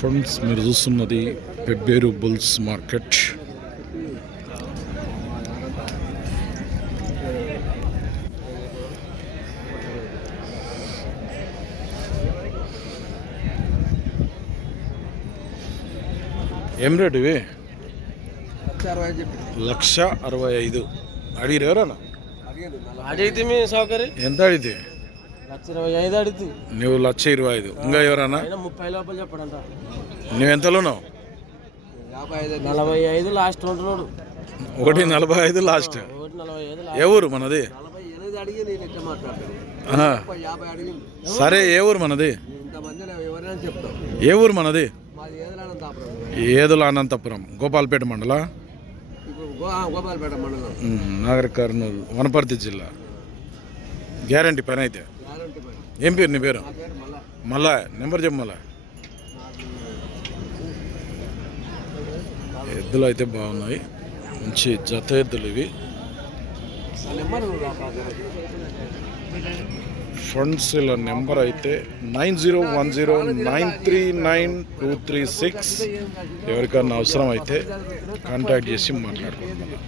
Friends మీరు చూస్తున్నది Pebbair bulls market ఏం రేటు ఇవి? లక్ష అరవై ఐదు. అడిగిరు ఎవరన్నా? అడిగితే మీ సౌకర్యం? ఎంత అడిగితే? లక్ష ఇరవై ఐదు నువ్వు లక్ష ఇరవై ఐదు. ఇంకా ఎవరన్నా? ముప్పై లోపల చెప్పడంట నువ్వు ఎంతలోనావు? నలభై ఐదు లాస్ట్ ఉంటున్నాడు ఒకటి నలభై ఐదు లాస్ట్. ఏ ఊరు మనది? సరే ఏ ఊరు మనది? ఏ ఊరు మనది? ఏదుల అనంతపురం గోపాల్పేట మండల? నాగర్ కర్నూలు వనపర్తి జిల్లా. గ్యారంటీ పని అయితే. ఏం పేరు నీ పేరు? మళ్ళా నెంబర్ చెప్పు మళ్ళా ఎద్దులు అయితే బాగున్నాయి. మంచి జత ఎద్దులు ఇవి. ఫండ్స్ ఇలా నెంబర్ అయితే nine zero one zero nine three nine two three six. ఎవరికన్నా అవసరం అయితే కాంటాక్ట్ చేసి మాట్లాడుకుంటున్నాను